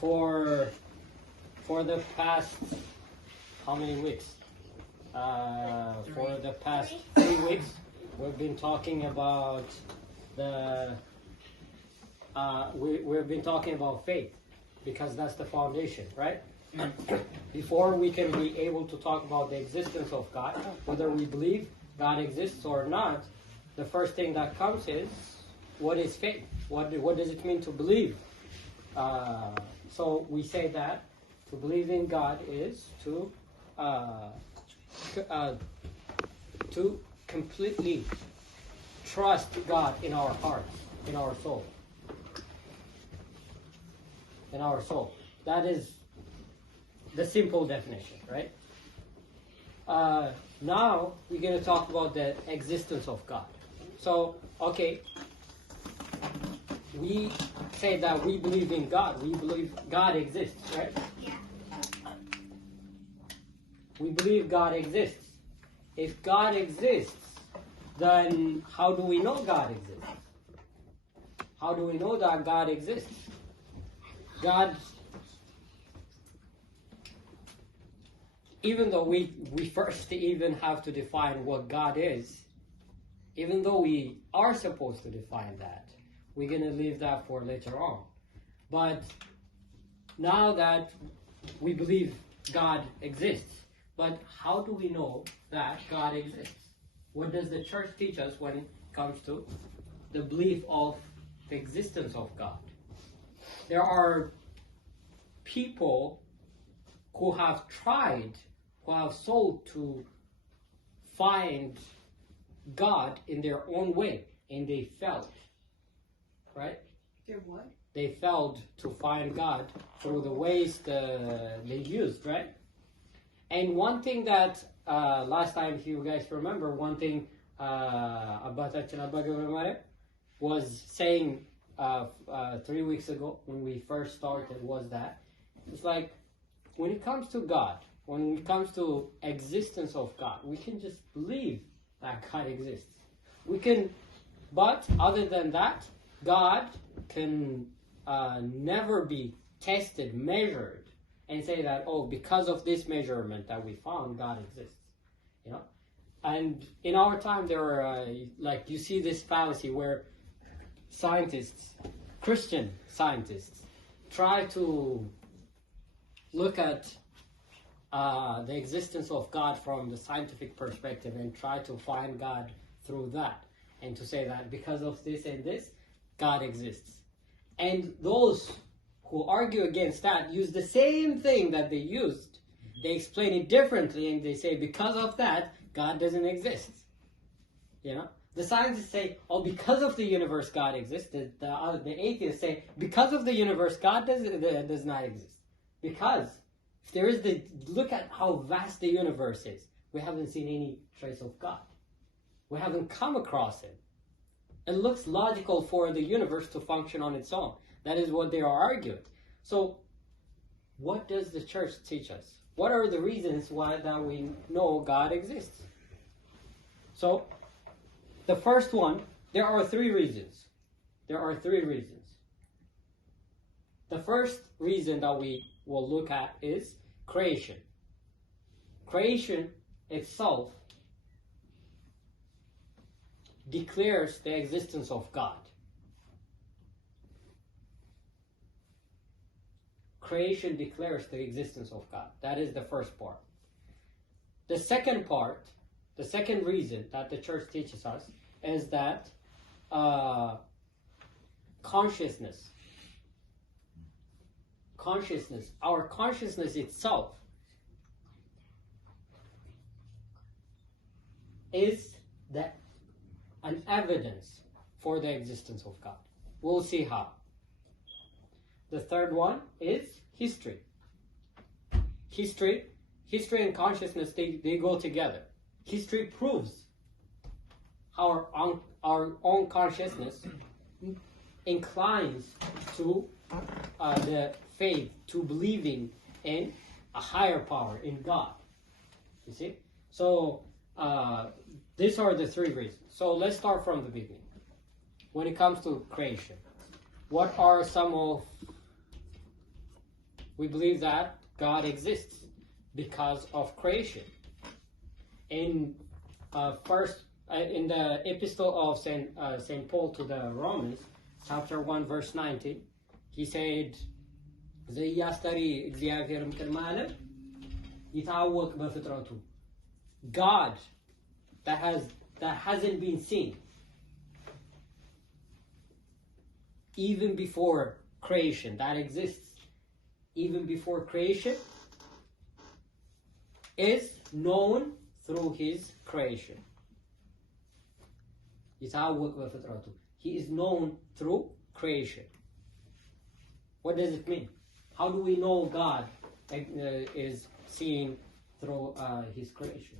for the past how many weeks? For the past 3 weeks, we've been talking about we've been talking about faith, because that's the foundation, right? Before we can be able to talk about the existence of God, whether we believe God exists or not, the first thing that comes is, what is faith? What does it mean to believe? So we say that to believe in God is to completely trust God in our hearts, in our soul. In our soul. That is the simple definition, right? Now we're going to talk about the existence of God. So, okay, we say that we believe in God. We believe God exists, right? Yeah. We believe God exists. If God exists, then how do we know God exists? How do we know that God exists? God, even though we first even have to define what God is, even though we are supposed to define that, we're going to leave that for later on. But now that we believe God exists, but how do we know that God exists? What does the church teach us when it comes to the belief of the existence of God? There are people who have tried, who have sought to find God in their own way, and they failed. Right? They're what? They failed to find God through the ways they used, right? And one thing that last time, if you guys remember, one thing was saying 3 weeks ago when we first started was that it's like, when it comes to God, when it comes to existence of God, we can just believe that God exists. We can, but other than that, God can never be tested, measured, and say that, oh, because of this measurement that we found, God exists. You know? And in our time, there are, like, you see this fallacy where scientists, Christian scientists, try to look at the existence of God from the scientific perspective and try to find God through that, and to say that because of this and this, God exists. And those who argue against that use the same thing that they used. They explain it differently, and they say because of that, God doesn't exist. You know? The scientists say, oh, because of the universe, God exists. The atheists say, because of the universe, God does not exist. Because if there is look at how vast the universe is. We haven't seen any trace of God. We haven't come across it. It looks logical for the universe to function on its own. That is what they are arguing. So, what does the church teach us? What are the reasons why that we know God exists? So, the first one, there are 3 reasons. There are 3 reasons. The first reason that we will look at is creation. Creation itself declares the existence of God. Creation declares the existence of God. That is the first part. The second part, the second reason that the church teaches us is that consciousness, our consciousness itself is an evidence for the existence of God. We'll see how. The third one is history. History and consciousness, they go together. History proves our own consciousness inclines to the faith, to believing in a higher power, in God. You see? So, these are the 3 reasons. So, let's start from the beginning. When it comes to creation, what are some of we believe that God exists because of creation. In in the epistle of Saint Paul to the Romans, chapter 1, verse 19, he said, ዘያስተሪ እግዚአብሔርም ቅድመ ዓለም ይታወቅ በፍጥረቱ. God that hasn't been seen even before creation, that exists even before creation, is known through his creation. ይታወቅ በፍጥረቱ. He is known through creation. What does it mean? How do we know God is seen through his creation?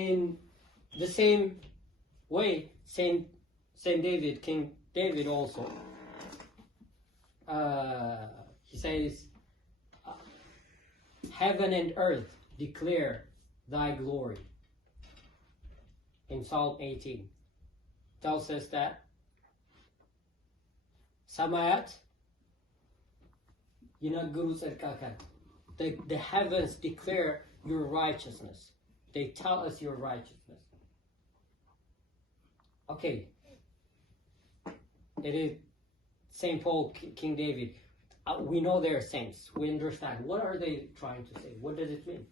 In the same way, Saint David, King David also, he says, heaven and earth declare thy glory. In Psalm 18, tells us that ሰማያት ይነግሩ ጽድቅከ, the heavens declare your righteousness. They tell us your righteousness. Okay, it is Saint Paul, King David. We know they're saints. We understand. What are they trying to say? What does it mean?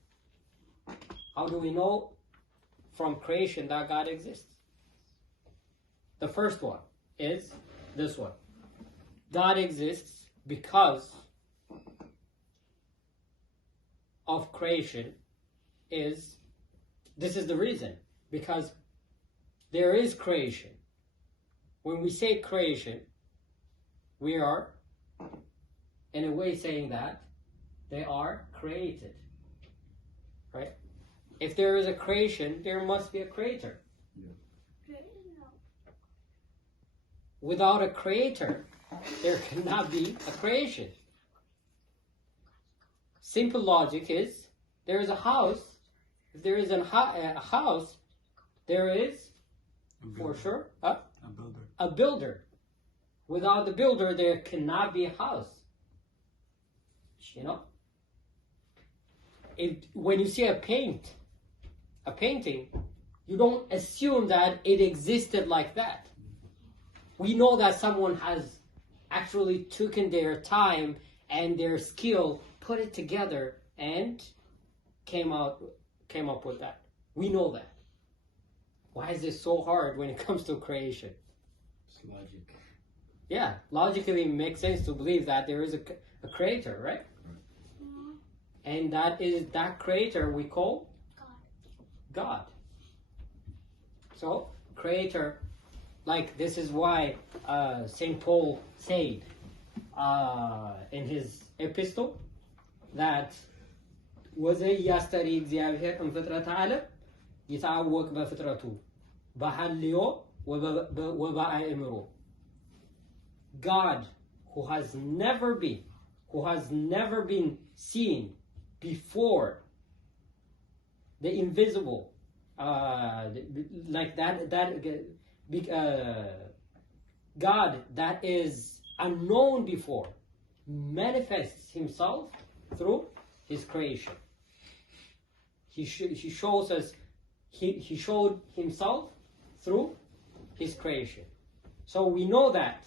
How do we know from creation that God exists? The first one is this one. God exists because of creation. This is the reason. Because there is creation. When we say creation, we are in a way saying that they are created. Right? If there is a creation, there must be a creator. Without a creator, there cannot be a creation. Simple logic is, there is a house. If there is a house, there is, for sure, a builder. Without the builder, there cannot be a house. When you see a painting, you don't assume that it existed like that. We know that someone has actually taken their time and their skill, put it together, and came up with that. We know that. Why is this so hard when it comes to creation? It's logic. Yeah, logically it makes sense to believe that there is a creator, right? And that creator we call God. So, creator, like this is why Saint Paul said in his epistle that ወዘያስተሪ እግዚአብሔር እምፍጥረተ ዓለም ይታወቅ በፍጥረቱ በሐልዮ ወበአእምሮ. God who has never been seen before, the invisible, like that God that is unknown before, manifests himself through his creation. He shows us, he showed himself through his creation. So we know that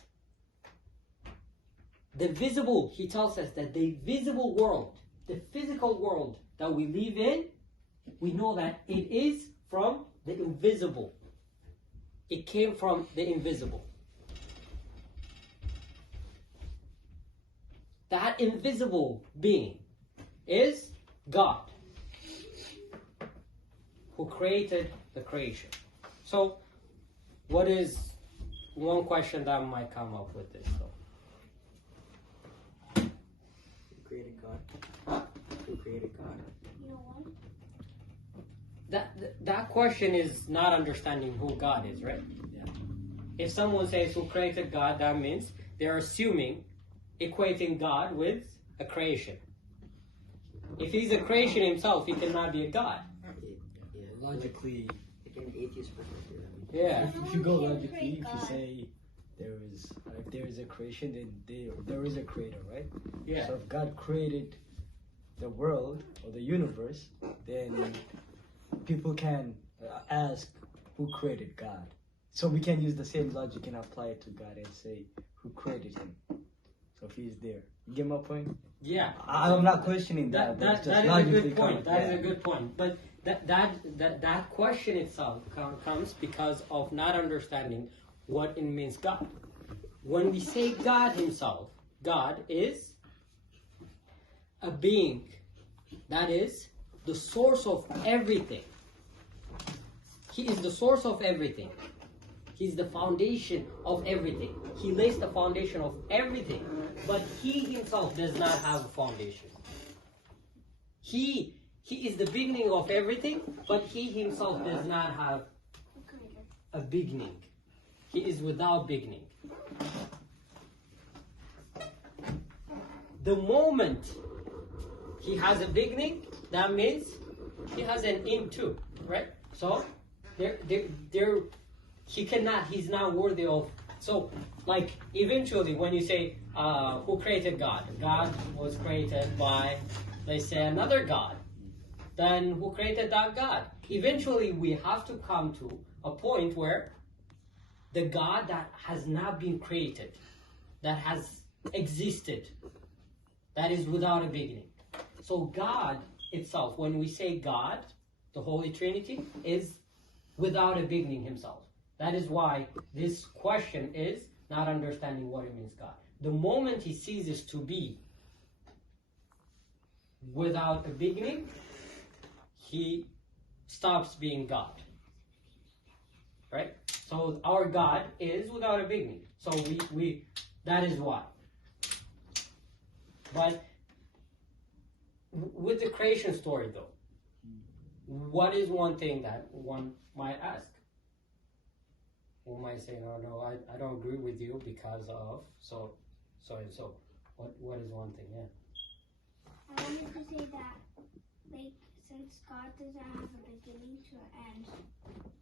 the visible, he tells us that the visible world, the physical world that we live in, we know that it is from the invisible. It came from the invisible. That invisible being is God, who created the creation. So, what is one question that might come up with this? Who created God? Huh? Who created God? That question is not understanding who God is, right? Yeah. If someone says who created God, that means they're equating God with a creation. If he's a creation himself, he cannot be a God. Logically, Like an atheist perspective. Yeah. if you go logically, if you say if there is a creation, then there is a creator, right? Yeah. So if God created the world or the universe, then people can ask who created God. So we can use the same logic and apply it to God and say who created him. So if he's there, you get my point? Yeah. I'm not questioning that. but it's just That is a logically good point. coming. That is a good point. But that question itself comes because of not understanding what it means God. When we say God himself, God is a being. That is the source of everything. He is the source of everything. He's the foundation of everything. He lays the foundation of everything. But he himself does not have a foundation. He is the beginning of everything, but he himself does not have a beginning. He is without beginning. The moment he has a beginning, that means he has an end too, right? So he's not worthy of. So, like, eventually when you say, who created God? God was created by, let's say, another God. Then who created that God? Eventually we have to come to a point where the God that has not been created, that has existed, that is without a beginning. So God itself, when we say God, the Holy Trinity, is without a beginning himself. That is why this question is not understanding what it means God. The moment he ceases to be without a beginning, he stops being God. Right? So our God is without a beginning. So we that is why. But with the creation story though, what is one thing that one might ask? One might say, no, I don't agree with you because of so and so. What is one thing? Yeah. I wanted to say that, like, since God doesn't have a beginning to an end,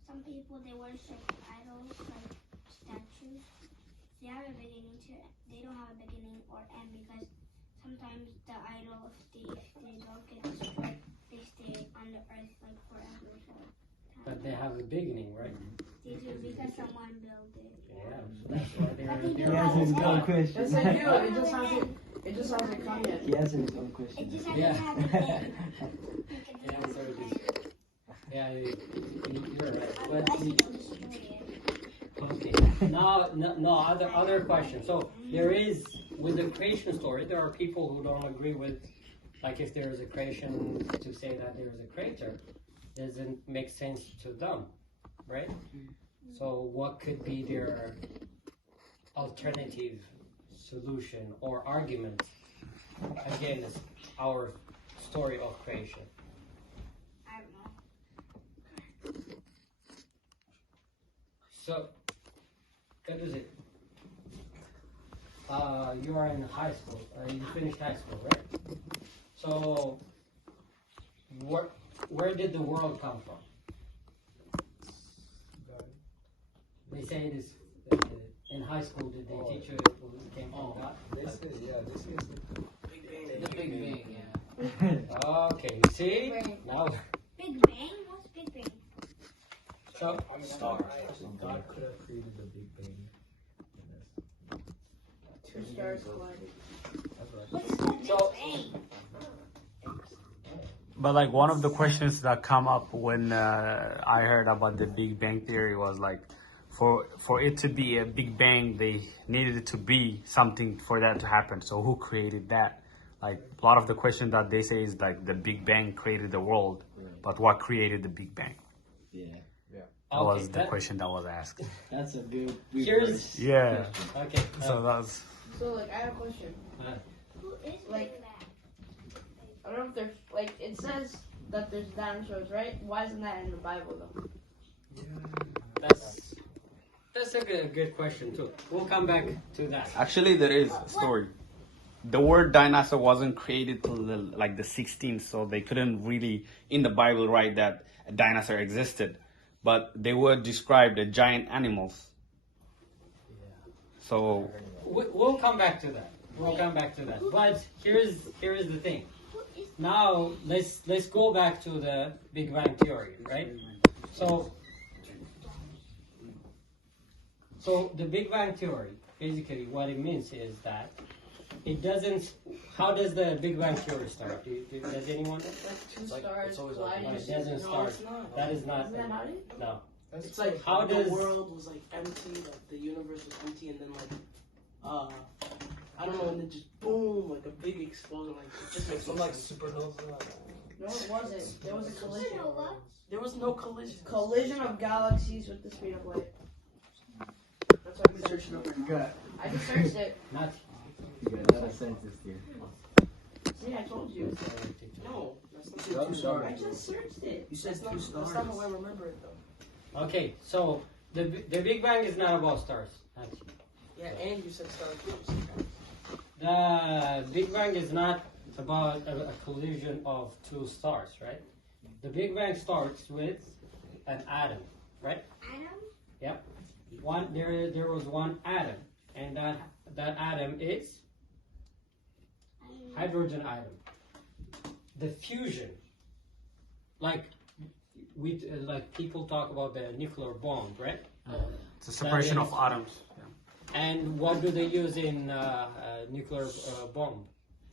some people, they worship idols like statues. They have a beginning to, they don't have a beginning or end because sometimes the idol, if they don't get destroyed, they stay on the earth like forever. So But they have a beginning, right? they do because someone built it. Yeah. So that's why But they they're do He have answered a his own end. question. Yes, I do. It just hasn't come yet. He answered his own It question. just Yeah. doesn't have an end. Like it Yeah, doesn't so have it an is. end. Yeah, you're right. But Otherwise, they'll destroy it. okay. No other questions. So there is with the creation story, there are people who don't agree with, like, if there is a creation, to say that there is a creator doesn't make sense to them, right? So what could be their alternative solution or argument against our story of creation? I don't know. So, what is it? You are in high school. You finished high school, right? So, where did the world come from? They say it is in high school. Did they teach you it came from God? This is The Big Bang, yeah. Okay, you see now. Big Bang? What's Big Bang? So, God could have created the Big Bang. Two stars collided. What's the Big So- Bang? But like one of the questions that come up when I heard about the Big Bang Theory was like, for it to be a Big Bang, they needed it to be something for that to happen. So who created that? Like a lot of the question that they say is like the Big Bang created the world, but what created the Big Bang? Yeah. That okay, was the question that was asked. That's a good Here's- reverse Yeah. question. Okay. So that's So, like, I have a question. Who is Like- Big Bang? I don't know if there's, like, it says that there's dinosaurs, right? Why isn't that in the Bible, though? That's a good question too. We'll come back to that. actually there is a story. The word dinosaur wasn't created till the 16th, so they couldn't really in the Bible write that a dinosaur existed. But they were described as giant animals. So We'll come back to that. We'll come back to that. But here is the thing. Now let's go back to the Big Bang theory, right? So the Big Bang theory, basically what it means is that it doesn't. How does the Big Bang theory start? Does anyone? Two Like, stars it's always colliding. like- It doesn't No, start. it's not. That is not. Isn't that not it? No. It's like How the does- world was like empty, like the universe was empty, and then like I don't know, and then just boom, like a big explosion, like it just makes no sense. No, it wasn't. There was a collision. There was no collision. Collision of galaxies with the speed of light. That's why we searched it up. You got I just searched it. Not. a lot of senses here. See, I told you. No, that's not two I stars. just searched it. You said two stars. That's not how I remember it though. Okay, so the Big Bang is not about stars. Actually. Yeah, and you said stars too. The Big Bang is not about a collision of two stars, right? The Big Bang starts with an atom, right? Adam? There was one atom, and that atom is hydrogen atom. The fusion, like people talk about the nuclear bomb, right? it's a separation That of is- atoms. And what do they use in nuclear bomb?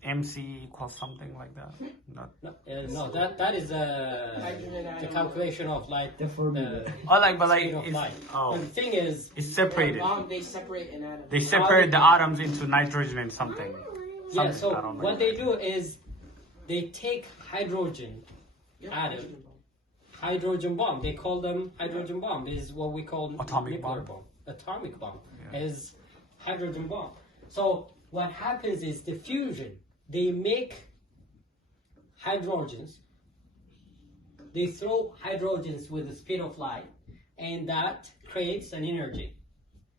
MC equals something like that. Not. No, that is the calculation of like The formula. Oh, like, but like, speed of it's, light. But oh, the thing is, it's separated. They separate an atom. They separate the atoms into nitrogen and something. yeah. Something, So I don't know. what they do is they take hydrogen, Yeah, atom. Hydrogen bomb. They call them hydrogen bomb. This is what we call Atomic nuclear bomb. Atomic bomb Yeah. is hydrogen bomb. So what happens is the fusion. They make hydrogens. They throw hydrogens with the speed of light, and that creates an energy.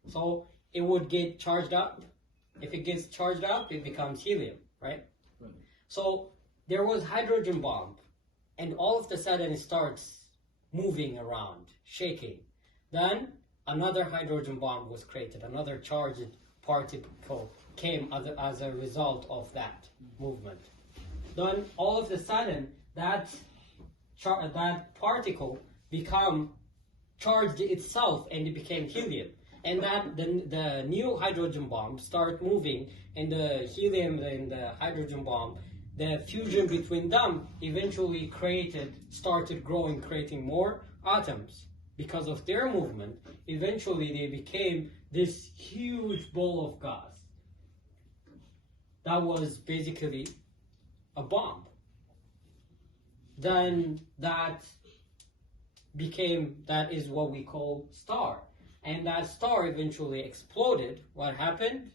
So it would get charged up. If it gets charged up, it becomes helium, right? So there was hydrogen bomb, and all of a sudden it starts moving around, shaking. Then another hydrogen bomb was created. Another charged particle came as a result of that movement. Then all of a sudden that particle become charged itself and it became helium. And that the new hydrogen bomb start moving, and the helium and the hydrogen bomb, the fusion between them eventually started growing, creating more atoms. Because of their movement, eventually they became this huge ball of gas. That was basically a bomb. Then that is what we call star. And that star eventually exploded. What happened?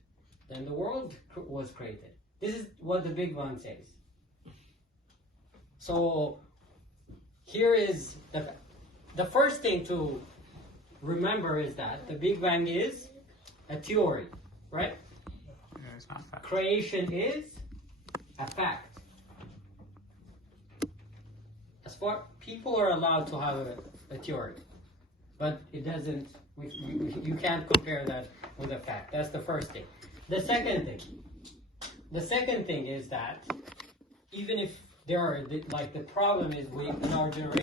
Then the world was created. This is what the Big Bang says. So here is the first thing to remember is that the Big Bang is a theory, right? Yeah, it's not fact. Creation is a fact. As far people are allowed to have a theory, but it doesn't. You can't compare that with a fact. That's the first thing. The second thing is that even if there are the problem is in our generation.